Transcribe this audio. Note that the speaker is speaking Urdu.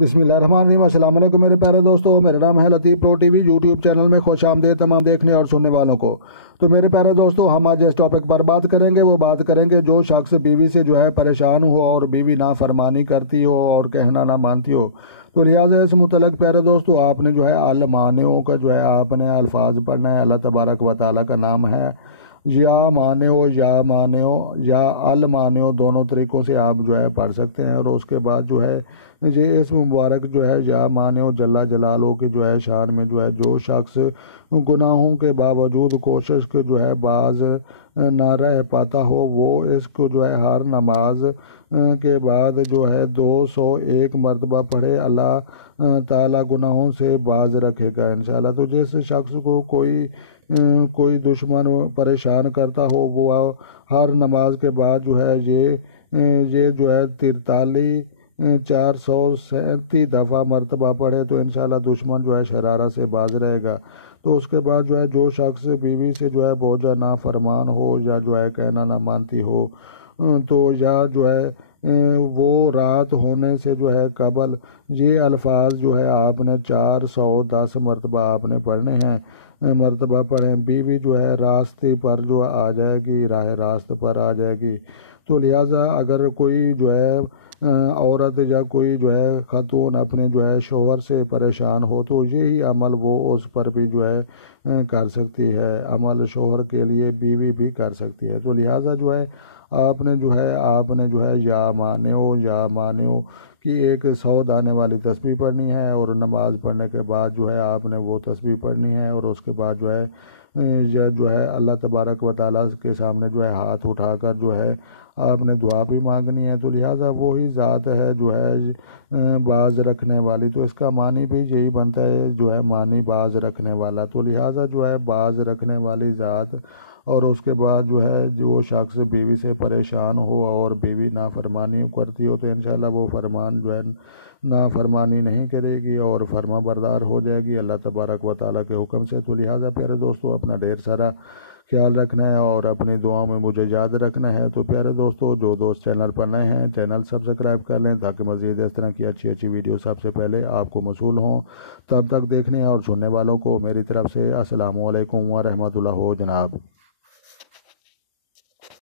بسم اللہ الرحمن الرحیم۔ السلام علیکم میرے پیارے دوستو، میرا نام ہے لطیف پرو ٹی وی یوٹیوب چینل میں خوش آمدید تمام دیکھنے اور سننے والوں کو۔ تو میرے پیارے دوستو، ہم آج اس ٹاپک پر بات کریں گے، وہ بات کریں گے جو شخص بیوی سے پریشان ہو اور بیوی نافرمانی کرتی ہو اور کہنا نہ مانتی ہو، تو لہٰذا اس متعلق پیارے دوستو آپ نے المانیوں کا آپ نے الفاظ پڑھنا ہے۔ اللہ تبارک و تعالیٰ کا نام ہے یا مانیو یا المانیو، دونوں طریقوں سے آپ پڑھ سکتے ہیں۔ اور اس کے بعد یہ اسم مبارک یا مانیو جل جلالہ کے شان میں جو شخص گناہوں کے باوجود کوشش کے باز نہ رہ پاتا ہو، وہ اس کو ہر نماز کے بعد 201 مرتبہ پڑھے، اللہ تعالیٰ گناہوں سے باز رکھے گا انشاءاللہ۔ تو جس شخص کو کوئی دشمن پریشان کرتا ہو، وہ ہر نماز کے بعد یہ 437 دفعہ مرتبہ پڑھے تو انشاءاللہ دشمن شرارت سے باز رہے گا۔ تو اس کے بعد جو شخص بیوی سے بوجھا نافرمان ہو یا کہنا نہ مانتی ہو، تو یا وہ رات ہونے سے قبل یہ الفاظ آپ نے 410 مرتبہ آپ نے پڑھنے ہیں، مرتبہ پڑھیں۔ بیوی راستے پر آ جائے گی، راہ راست پر آ جائے گی۔ تو لہٰذا اگر کوئی عورت یا کوئی خاتون اپنے شوہر سے پریشان ہو، تو یہی عمل وہ اس پر بھی کر سکتی ہے، عمل شوہر کے لیے بیوی بھی کر سکتی ہے۔ تو لہٰذا آپ نے یا مانیو کی ایک 100 دانے والی تسبیح پڑھنی ہے، اور نماز پڑھنے کے بعد آپ نے وہ تسبیح پڑھنی ہے، اور اس کے بعد اللہ تبارک و تعالیٰ کے سامنے ہاتھ اٹھا کر آپ نے دعا بھی مانگنی ہے۔ تو لہٰذا وہی ذات ہے باز رکھنے والی، تو اس کا معنی بھی یہی بنتا ہے معنی باز رکھنے والا۔ تو لہٰذا باز رکھنے والی ذات، اور اس کے بعد جو شخص بیوی سے پریشان ہو اور بیوی نافرمانی کرتی ہو، تو انشاءاللہ وہ فرمان نافرمانی نہیں کرے گی اور فرما بردار ہو جائے گی اللہ تبارک و تعالیٰ کے حکم سے۔ تو لہٰذا پیارے دوستو اپنا ڈھیر سارا خیال رکھنا ہے اور اپنی دعاؤں میں مجھے یاد رکھنا ہے۔ تو پیارے دوستو، جو دوست چینل پر نئے ہیں چینل سبسکرائب کر لیں تاکہ مزید اس طرح کی اچھی ویڈیو سب سے پہلے آپ کو موصول ہوں۔ تب تک دیکھنے اور سننے والوں کو میری طرف سے السلام علیکم ورحمۃ اللہ جناب۔